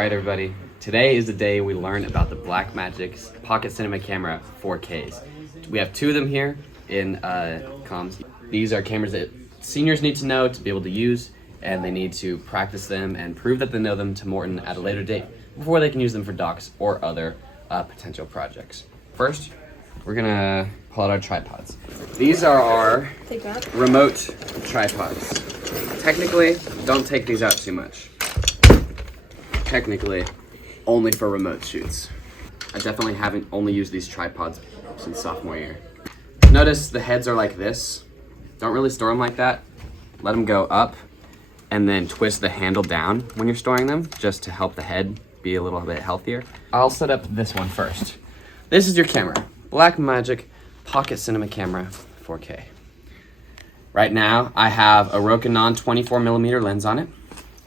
Alright everybody, today is the day we learn about the Blackmagic's Pocket Cinema Camera 4Ks. We have two of them here in comms. These are cameras that seniors need to know to be able to use, and they need to practice them and prove that they know them to Morton at a later date before they can use them for docs or other potential projects. First, we're gonna pull out our tripods. These are our remote tripods. Technically, don't take these out too much. Technically, only for remote shoots. I definitely haven't only used these tripods since sophomore year. Notice the heads are like this. Don't really store them like that. Let them go up and then twist the handle down when you're storing them, just to help the head be a little bit healthier. I'll set up this one first. This is your camera, Blackmagic Pocket Cinema Camera 4K. Right now, I have a Rokinon 24mm lens on it,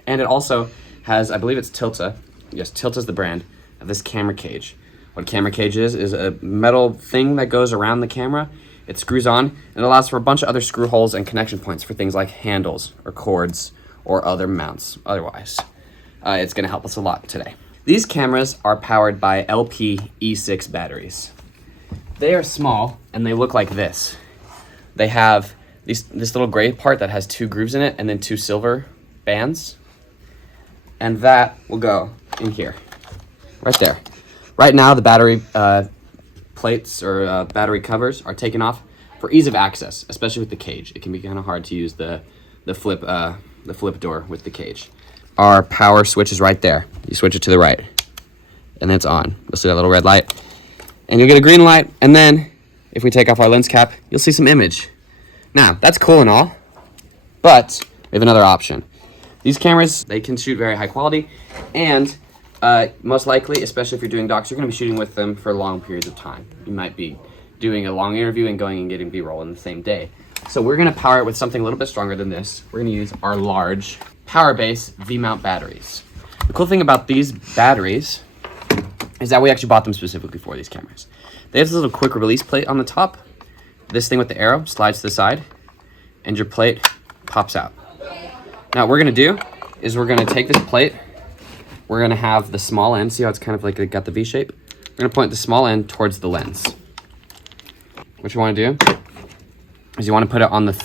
and it also has, I believe it's Tilta. Yes, Tilta's the brand of this camera cage. What a camera cage is a metal thing that goes around the camera. It screws on, and it allows for a bunch of other screw holes and connection points for things like handles or cords or other mounts otherwise. It's gonna help us a lot today. These cameras are powered by LP E6 batteries. They are small, and they look like this. They have this little gray part that has two grooves in it, and then two silver bands. And that will go in here, right there. Right now, the battery plates or battery covers are taken off for ease of access, especially with the cage. It can be kind of hard to use the flip door with the cage. Our power switch is right there. You switch it to the right, and then it's on. You'll see that little red light, and you'll get a green light. And then, if we take off our lens cap, you'll see some image. Now, that's cool and all, but we have another option. These cameras, they can shoot very high quality, and most likely, especially if you're doing docs, you're gonna be shooting with them for long periods of time. You might be doing a long interview and going and getting B-roll in the same day. So we're gonna power it with something a little bit stronger than this. We're gonna use our large power base V-mount batteries. The cool thing about these batteries is that we actually bought them specifically for these cameras. They have this little quick release plate on the top. This thing with the arrow slides to the side, and your plate pops out. Now what we're gonna do is we're gonna take this plate, we're gonna have the small end, see how it's kind of like it got the V shape? We're gonna point the small end towards the lens. What you wanna do is you wanna put it on the,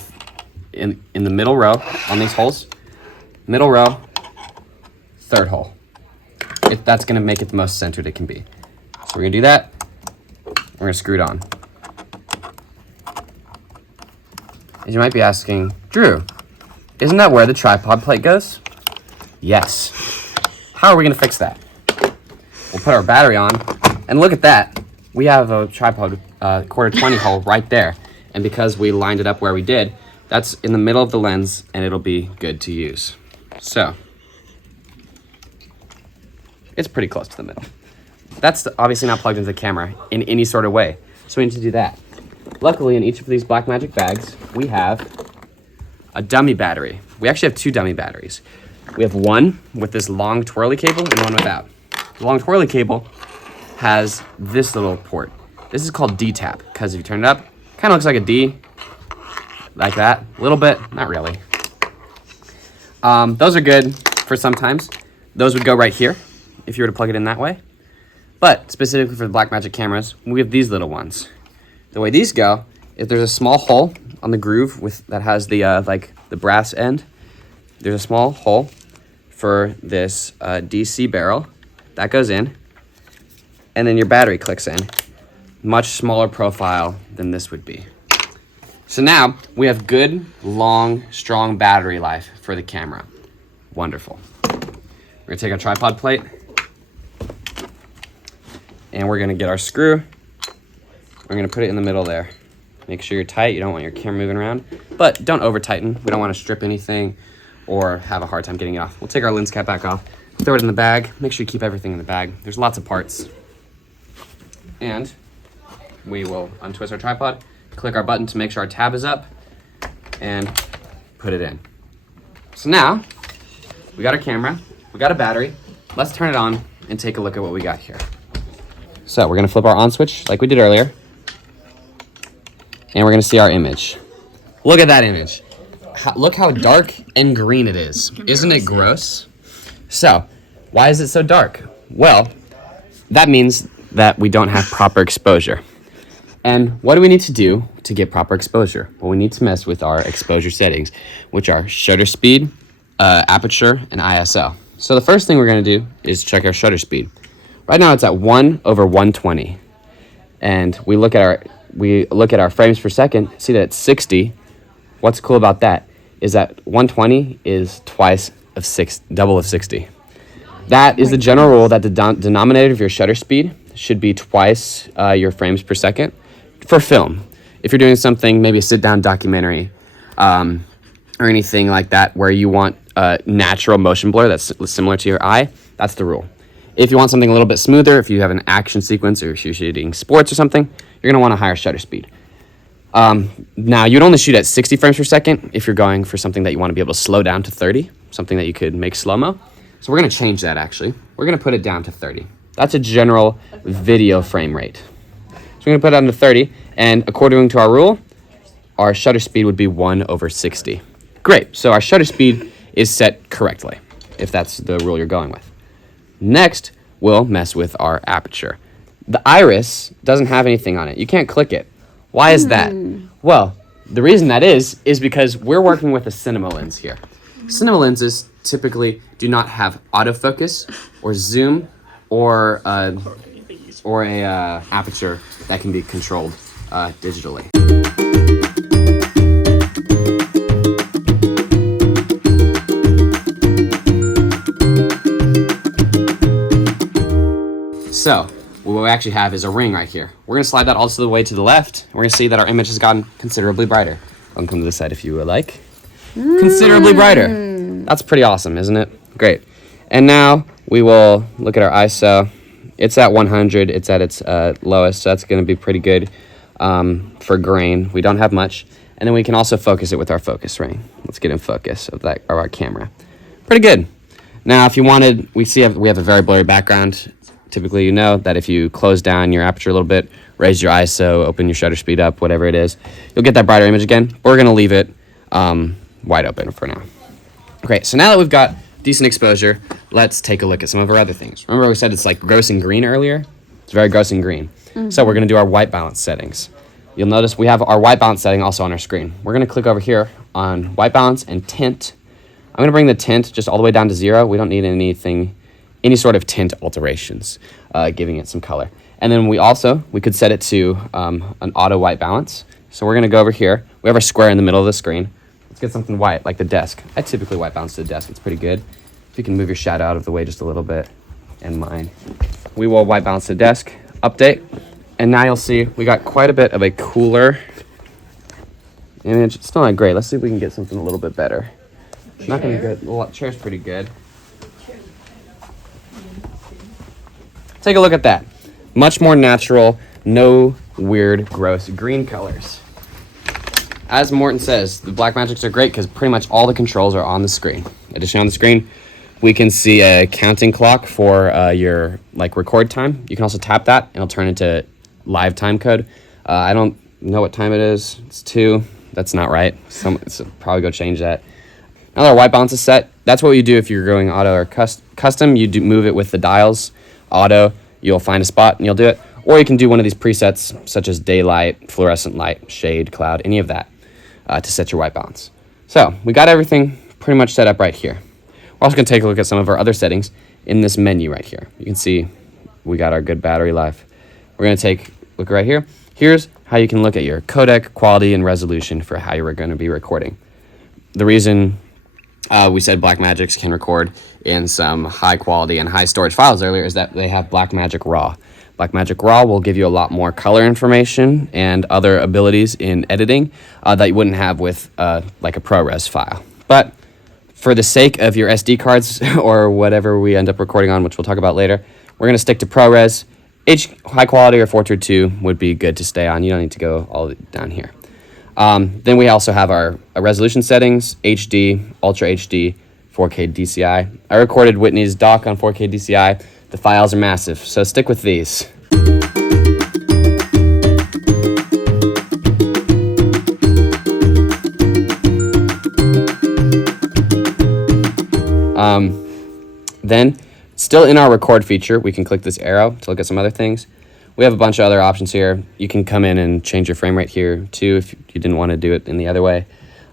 in the middle row on these holes. Middle row, third hole. That's gonna make it the most centered it can be. So we're gonna do that, we're gonna screw it on. As you might be asking, Drew, isn't that where the tripod plate goes? Yes. How are we gonna fix that? We'll put our battery on, and look at that. We have a tripod quarter 20 hole right there. And because we lined it up where we did, that's in the middle of the lens, and it'll be good to use. So, it's pretty close to the middle. That's obviously not plugged into the camera in any sort of way, so we need to do that. Luckily, in each of these Blackmagic bags, we have a dummy battery. We actually have two dummy batteries. We have one with this long twirly cable and one without. The long twirly cable has this little port. This is called D-tap, because if you turn it up, kind of looks like a D, like that. A little bit, not really. Those are good for sometimes. Those would go right here if you were to plug it in that way. But specifically for the Blackmagic cameras, we have these little ones. The way these go, if there's a small hole on the groove that has the like the brass end, there's a small hole for this DC barrel that goes in, and then your battery clicks in. Much smaller profile than this would be. So now we have good, long, strong battery life for the camera. Wonderful. We're gonna take our tripod plate, and we're gonna get our screw. We're gonna put it in the middle there. Make sure you're tight, you don't want your camera moving around, but don't over tighten. We don't wanna strip anything or have a hard time getting it off. We'll take our lens cap back off, throw it in the bag. Make sure you keep everything in the bag. There's lots of parts. And we will untwist our tripod, click our button to make sure our tab is up, and put it in. So now, we got our camera, we got a battery. Let's turn it on and take a look at what we got here. So we're gonna flip our on switch like we did earlier, and we're gonna see our image. Look at that image. Look how dark and green it is. Isn't it gross? So Why is it so dark? Well, that means that we don't have proper exposure. And what do we need to do to get proper exposure? Well, we need to mess with our exposure settings, which are shutter speed, aperture, and ISO. So the first thing we're going to do is check our shutter speed. Right now it's at 1/120. And we look at our frames per second, see that it's 60. What's cool about that is that 120 is double of 60. That is the general rule, that the denominator of your shutter speed should be twice your frames per second for film. If you're doing something, maybe a sit-down documentary or anything like that where you want natural motion blur that's similar to your eye, that's the rule. If you want something a little bit smoother, if you have an action sequence or if you're shooting sports or something, you're going to want a higher shutter speed. Now, you'd only shoot at 60 frames per second if you're going for something that you want to be able to slow down to 30, something that you could make slow-mo. So we're going to change that, actually. We're going to put it down to 30. That's a general video frame rate. So we're going to put it down to 30, and according to our rule, our shutter speed would be 1/60. Great, so our shutter speed is set correctly, if that's the rule you're going with. Next, we'll mess with our aperture. The iris doesn't have anything on it. You can't click it. Why is that? Well, the reason that is because we're working with a cinema lens here. Cinema lenses typically do not have autofocus or zoom or a aperture that can be controlled digitally. So, what we actually have is a ring right here. We're going to slide that all the way to the left. We're going to see that our image has gotten considerably brighter. I'll come to this side if you would like. Considerably brighter. That's pretty awesome, isn't it? Great. And now we will look at our ISO. It's at 100. It's at its lowest, so that's going to be pretty good for grain. We don't have much. And then we can also focus it with our focus ring. Let's get in focus of our camera. Pretty good. Now, if you wanted, we have a very blurry background. Typically, you know that if you close down your aperture a little bit, raise your ISO, open your shutter speed up, whatever it is, you'll get that brighter image again. We're going to leave it wide open for now. Great, so now that we've got decent exposure, let's take a look at some of our other things. Remember we said it's like gross and green earlier? It's very gross and green. So we're going to do our white balance settings. You'll notice we have our white balance setting also on our screen. We're going to click over here on white balance and tint. I'm going to bring the tint just all the way down to 0. We don't need any sort of tint alterations, giving it some color. And then we could set it to an auto white balance. So we're going to go over here. We have our square in the middle of the screen. Let's get something white, like the desk. I typically white balance the desk. It's pretty good. If you can move your shadow out of the way just a little bit, and mine. We will white balance the desk, update, and now you'll see we got quite a bit of a cooler image. It's still not great. Let's see if we can get something a little bit better. Not going to get a lot. Chair's pretty good. Take a look at that. Much more natural, no weird, gross green colors. As Morton says, the Blackmagics are great because pretty much all the controls are on the screen. Additionally, on the screen, we can see a counting clock for your record time. You can also tap that, and it'll turn into live time code. I don't know what time it is. It's 2. That's not right. So probably go change that. Now that our white balance is set, that's what you do if you're going auto or custom. You move it with the dials. Auto, you'll find a spot and you'll do it. Or you can do one of these presets, such as daylight, fluorescent light, shade, cloud, any of that, to set your white balance. So we got everything pretty much set up right here. We're also going to take a look at some of our other settings in this menu right here. You can see we got our good battery life. We're going to take a look right here. Here's how you can look at your codec, quality, and resolution for how you're going to be recording. The reason we said Blackmagics can record in some high quality and high storage files earlier is that they have Blackmagic RAW. Blackmagic RAW will give you a lot more color information and other abilities in editing that you wouldn't have with like a ProRes file. But for the sake of your SD cards or whatever we end up recording on, which we'll talk about later, we're going to stick to ProRes. High quality or 422 would be good to stay on. You don't need to go all down here. Then we also have our resolution settings, HD, Ultra HD, 4K DCI. I recorded Whitney's doc on 4K DCI. The files are massive, so stick with these. Then Still in our record feature, we can click this arrow to look at some other things. We have a bunch of other options here. You can come in and change your frame rate here too if you didn't want to do it in the other way.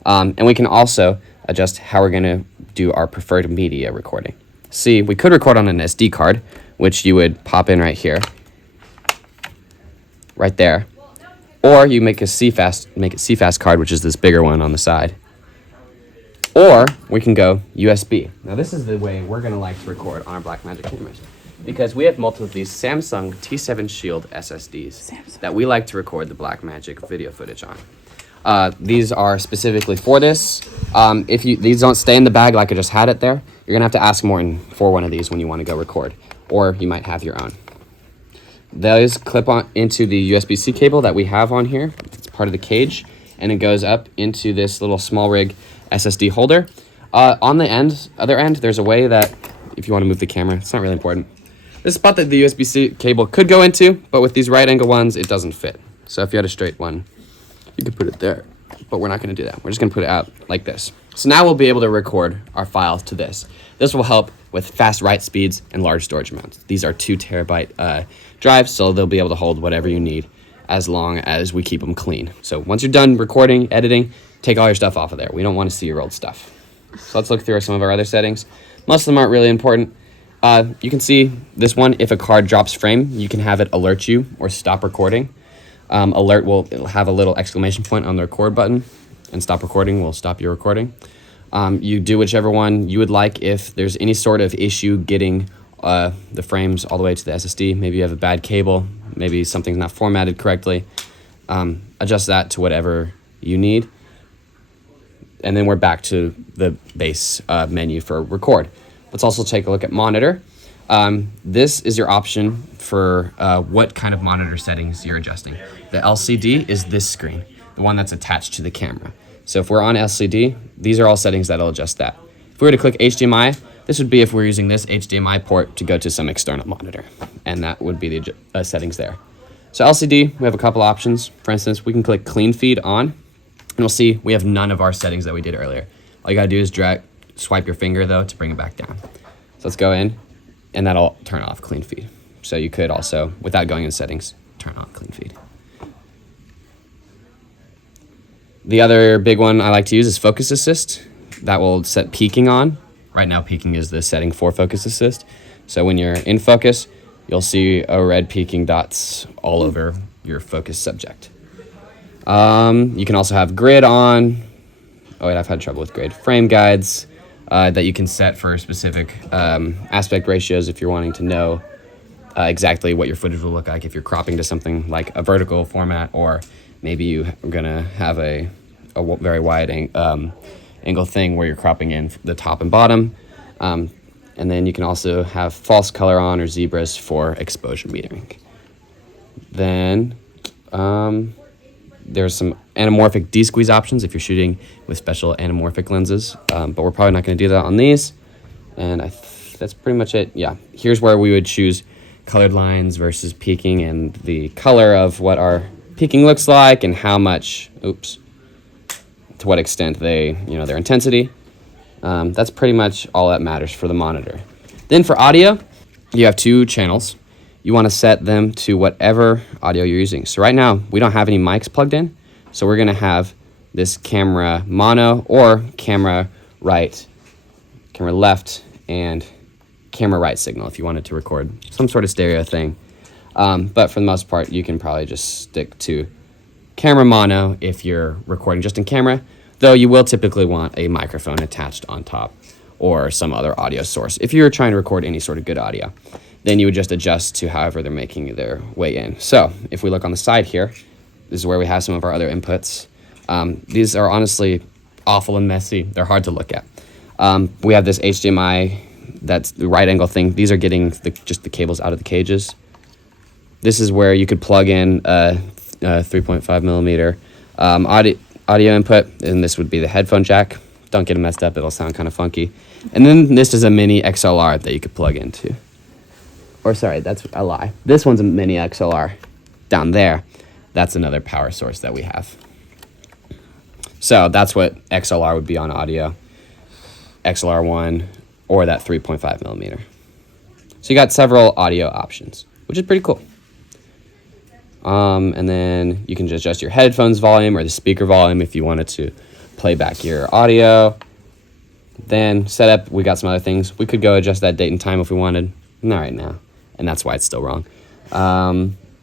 And we can also adjust how we're going to do our preferred media recording. See, we could record on an SD card, which you would pop in right here, right there. Or you make it CFast card, which is this bigger one on the side. Or we can go USB. Now this is the way we're gonna like to record on our Blackmagic cameras, because we have multiple of these Samsung T7 Shield SSDs that we like to record the Blackmagic video footage on. These are specifically for this. If these don't stay in the bag like I just had it there, you're gonna have to ask more for one of these when you wanna go record, or you might have your own. Those clip on into the USB-C cable that we have on here. It's part of the cage, and it goes up into this little small rig SSD holder. On the other end, there's a way that if you want to move the camera, it's not really important. This spot that the USB-C cable could go into, but with these right angle ones, it doesn't fit. So if you had a straight one, you could put it there, but we're not going to do that. We're just going to put it out like this. So now we'll be able to record our files to this. This will help with fast write speeds and large storage amounts. These are 2 terabyte drives, so they'll be able to hold whatever you need as long as we keep them clean. So once you're done recording, editing, take all your stuff off of there. We don't want to see your old stuff. So let's look through some of our other settings. Most of them aren't really important. You can see this one, if a card drops frame, you can have it alert you or stop recording. Alert it'll have a little exclamation point on the record button, and stop recording will stop your recording. You do whichever one you would like. If there's any sort of issue getting the frames all the way to the SSD, maybe you have a bad cable, maybe something's not formatted correctly, adjust that to whatever you need. And then we're back to the base menu for record. Let's also take a look at monitor. This is your option for what kind of monitor settings you're adjusting. The LCD is this screen, the one that's attached to the camera. So if we're on LCD, these are all settings that'll adjust that. If we were to click HDMI, this would be if we're using this HDMI port to go to some external monitor, and that would be the settings there. So LCD, we have a couple options. For instance, we can click clean feed on, and we'll see we have none of our settings that we did earlier. All you gotta do is swipe your finger though to bring it back down. So let's go in, and that'll turn off clean feed. So you could also, without going in settings, turn off clean feed. The other big one I like to use is focus assist. That will set peaking on. Right now peaking is the setting for focus assist. So when you're in focus, you'll see a red peaking dots all over your focus subject. You can also have grid on. Oh wait, I've had trouble with grid. Frame guides that you can set for specific aspect ratios if you're wanting to know exactly what your footage will look like if you're cropping to something like a vertical format, or maybe you're gonna have a very wide angle thing where you're cropping in the top and bottom. And then you can also have false color on or zebras for exposure metering. Then there's some anamorphic de-squeeze options if you're shooting with special anamorphic lenses, but we're probably not going to do that on these. And that's pretty much it. Yeah, here's where we would choose colored lines versus peaking, and the color of what our peaking looks like and how much, to what extent their intensity. That's pretty much all that matters for the monitor. Then for audio, you have 2 channels. You want to set them to whatever audio you're using. So right now, we don't have any mics plugged in, so we're going to have this camera mono or camera right, camera left, and camera right signal if you wanted to record some sort of stereo thing. But for the most part, you can probably just stick to camera mono if you're recording just in camera, though you will typically want a microphone attached on top or some other audio source. If you're trying to record any sort of good audio, then you would just adjust to however they're making their way in. So if we look on the side here, this is where we have some of our other inputs. These are honestly awful and messy. They're hard to look at. We have this HDMI, that's the right angle thing. These are getting just the cables out of the cages. This is where you could plug in a 3.5 millimeter audio input, and this would be the headphone jack. Don't get it messed up, it'll sound kind of funky. And then this is a mini XLR that you could plug into. Or sorry, that's a lie. This one's a mini XLR. Down there, that's another power source that we have. So that's what XLR would be on audio. XLR1 or that 3.5 millimeter. So you got several audio options, which is pretty cool. And then you can adjust your headphones volume or the speaker volume if you wanted to play back your audio. Then setup, we got some other things. We could go adjust that date and time if we wanted. Not right now, and that's why it's still wrong.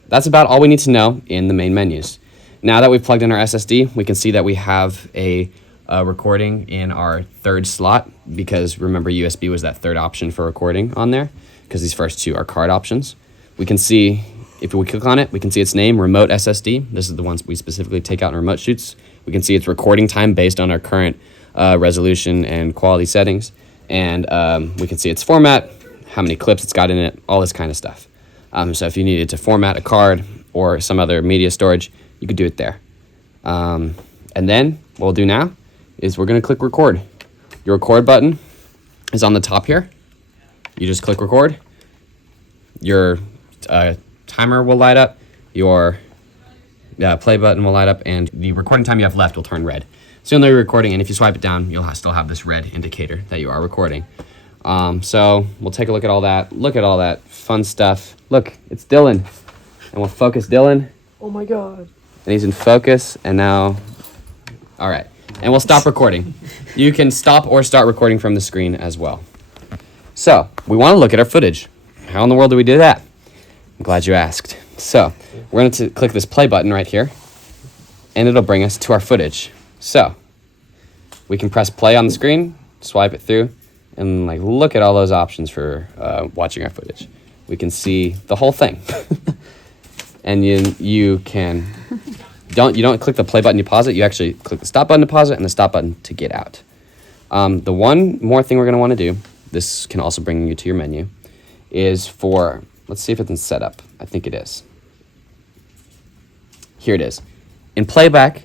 That's about all we need to know in the main menus. Now that we've plugged in our SSD, we can see that we have a recording in our third slot, because remember USB was that third option for recording on there, because these first two are card options. We can see, if we click on it, we can see its name, Remote SSD. This is the ones we specifically take out in remote shoots. We can see its recording time based on our current resolution and quality settings. And we can see its format, how many clips it's got in it, all this kind of stuff. So if you needed to format a card or some other media storage, you could do it there. And then what we'll do now is we're going to click record. Your record button is on the top here. You just click record. Your timer will light up. Your play button will light up, and the recording time you have left will turn red. So you'll know you're recording, and if you swipe it down, you'll still have this red indicator that you are recording. So we'll take a look at all that. Look at all that fun stuff. Look, it's Dylan. And we'll focus Dylan. Oh my God. And he's in focus, and now, all right. And we'll stop recording. You can stop or start recording from the screen as well. So we want to look at our footage. How in the world do we do that? I'm glad you asked. So we're going to click this play button right here, and it'll bring us to our footage. So we can press play on the screen, swipe it through, and like look at all those options for watching our footage. We can see the whole thing. And you can you don't click the play button to pause it. You actually click the stop button to pause it and the stop button to get out. The one more thing we're going to want to do, this can also bring you to your menu, is for, let's see if it's in setup. I think it is. Here it is. In playback,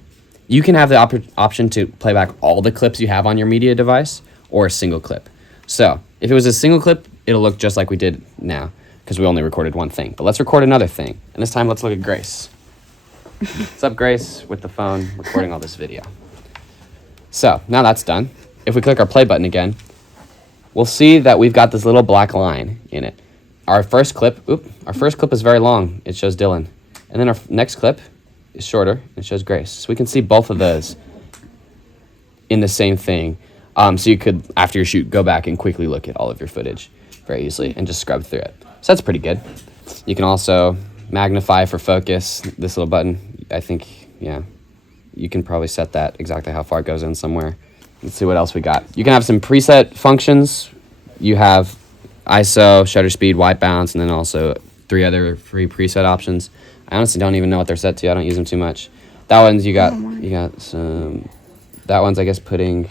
you can have the option to play back all the clips you have on your media device or a single clip. So if it was a single clip, it'll look just like we did now, because we only recorded one thing. But let's record another thing. And this time, let's look at Grace. What's up, Grace, with the phone, recording all this video. So now that's done. If we click our play button again, we'll see that we've got this little black line in it. Our first clip is very long. It shows Dylan. And then our next clip is shorter. It shows Grace. So we can see both of those in the same thing. So you could, after your shoot, go back and quickly look at all of your footage very easily and just scrub through it. So that's pretty good. You can also magnify for focus, this little button. I think, yeah, you can probably set that exactly how far it goes in somewhere. Let's see what else we got. You can have some preset functions. You have ISO, shutter speed, white balance, and then also 3 other free preset options. I honestly don't even know what they're set to. I don't use them too much. That one's you got some. That one's, I guess, putting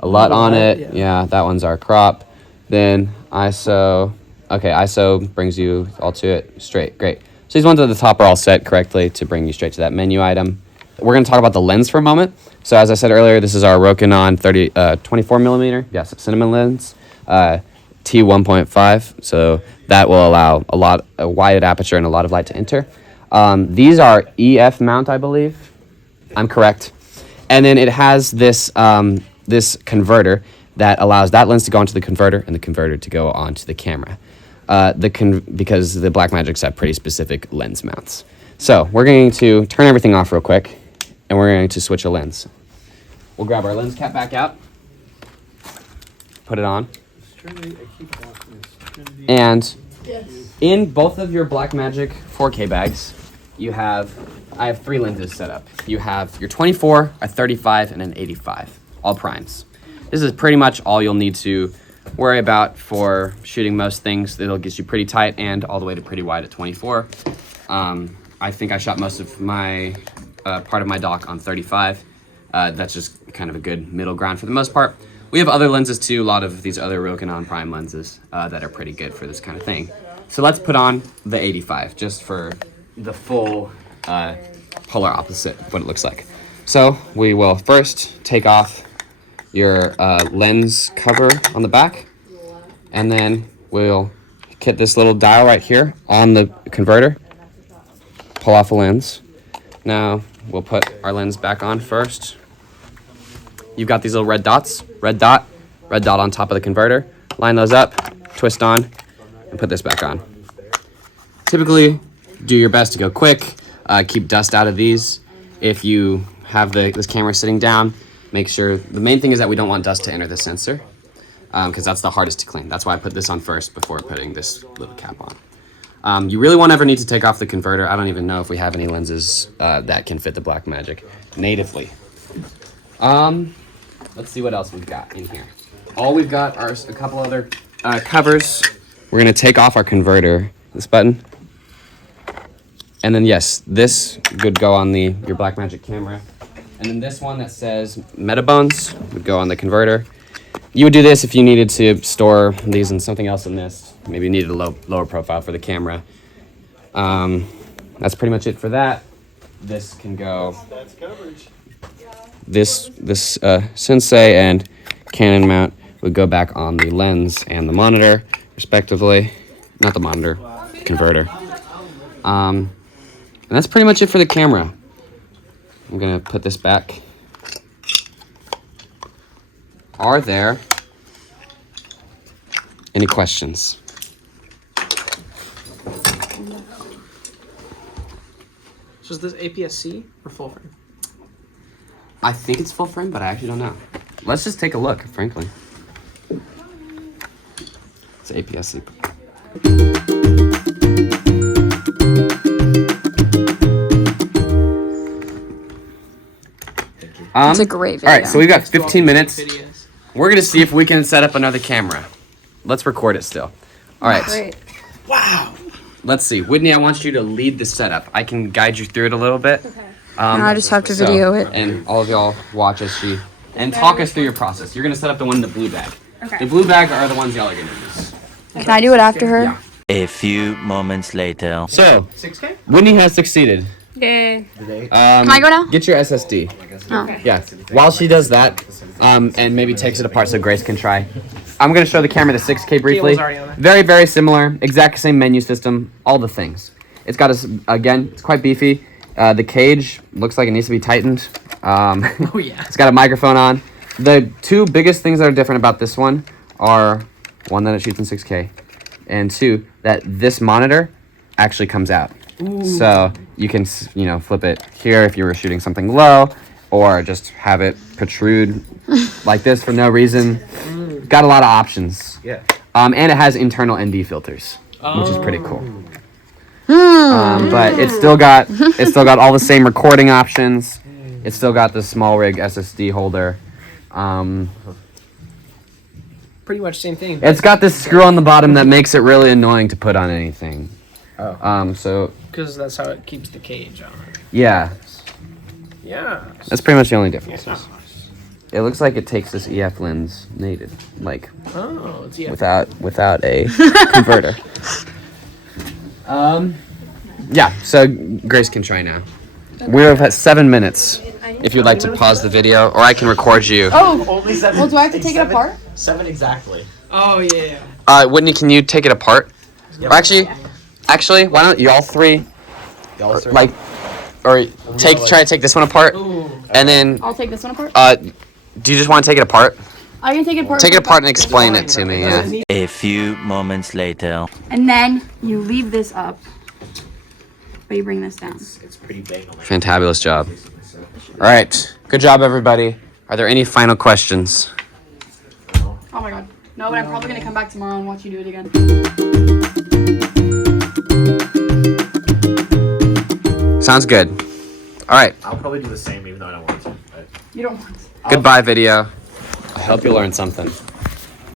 a LUT on it. Yeah, that one's our crop. Then ISO. Okay, ISO brings you all to it straight. Great. So these ones at the top are all set correctly to bring you straight to that menu item. We're going to talk about the lens for a moment. So as I said earlier, this is our Rokinon 24 millimeter, yes, cinema lens, T1.5. So that will allow a wide aperture and a lot of light to enter. These are EF mount, I believe. I'm correct. And then it has this this converter that allows that lens to go onto the converter and the converter to go onto the camera. Because the Blackmagics have pretty specific lens mounts. So we're going to turn everything off real quick, and we're going to switch a lens. We'll grab our lens cap back out, put it on, and in both of your Blackmagic 4K bags, I have 3 lenses set up. You have your 24, a 35, and an 85, all primes. This is pretty much all you'll need to worry about for shooting most things. It'll get you pretty tight and all the way to pretty wide at 24. I think I shot most of my part of my doc on 35. That's just kind of a good middle ground for the most part. We have other lenses too, a lot of these other Rokinon prime lenses that are pretty good for this kind of thing. So let's put on the 85 just for the full polar opposite of what it looks like. So we will first take off your lens cover on the back, and then we'll hit this little dial right here on the converter, pull off a lens. Now we'll put our lens back on first. You've got these little red dots, red dot on top of the converter. Line those up, twist on, and put this back on. Typically, do your best to go quick. Keep dust out of these. If you have this camera sitting down, make sure, the main thing is that we don't want dust to enter the sensor, because that's the hardest to clean. That's why I put this on first before putting this little cap on. You really won't ever need to take off the converter. I don't even know if we have any lenses that can fit the Blackmagic natively. Let's see what else we've got in here. All we've got are a couple other covers. We're gonna take off our converter, this button. And then yes, this would go on your Blackmagic camera. And then this one that says Metabones would go on the converter. You would do this if you needed to store these in something else in this. Maybe you needed a lower profile for the camera. That's pretty much it for that. This can go. That's coverage. This Sensei and Canon mount would go back on the lens and the monitor, respectively. Not the monitor, converter. And that's pretty much it for the camera. I'm gonna put this back. Are there any questions? So is this APS-C or full frame? I think it's full frame, but I actually don't know. Let's just take a look, frankly. It's APS-C. It's a great video. All right, so we've got 15 minutes. We're gonna see if we can set up another camera. Let's record it still. All right. Great. Wow. Let's see. Whitney, I want you to lead the setup. I can guide you through it a little bit. Okay. I just have to video it. And all of y'all watch as and talk us through your process. You're gonna set up the one in the blue bag. Okay. The blue bag are the ones y'all are gonna use. Can I do it after her? Yeah. A few moments later. So, 6K? Whitney has succeeded. Yay. Can I go now? Get your SSD. Oh. Yeah. While she does that, and maybe takes it apart so Grace can try. I'm gonna show the camera the 6K briefly. Very, very similar. Exact same menu system. All the things. It's got again. It's quite beefy. The cage looks like it needs to be tightened. Oh yeah. It's got a microphone on. The two biggest things that are different about this one are, one, that it shoots in 6K, and two, that this monitor actually comes out. Ooh. So you can, flip it here if you were shooting something low, or just have it protrude like this for no reason. Got a lot of options. Yeah. And it has internal ND filters, which is pretty cool. But it's still got all the same recording options. It's still got the small rig SSD holder. Pretty much same thing. It's got this screw on the bottom that makes it really annoying to put on anything. Oh. So. Because that's how it keeps the cage on. Yeah. Yeah. That's pretty much the only difference. Yeah. It looks like it takes this EF lens native, like. Oh, it's EF. Without a converter. Yeah. So Grace can try now. Okay. We're at 7 minutes. If you'd like to pause the video, or I can record you. Oh, only 7. Well, do I have to take it apart? 7 exactly. Oh yeah. Whitney, can you take it apart? Yep. Or actually, why don't y'all three, try to take this one apart. Ooh. And then. I'll take this one apart. Do you just want to take it apart? I can take it apart. Take it apart and explain it to me. Yeah. A few moments later. And then you leave this up, but you bring this down. It's pretty big. Fantabulous job. All right. Good job, everybody. Are there any final questions? Oh my god. No, but I'm probably gonna come back tomorrow and watch you do it again. Sounds good. All right. I'll probably do the same even though I don't want to. But... You don't want to. Goodbye, video. I hope you learned something.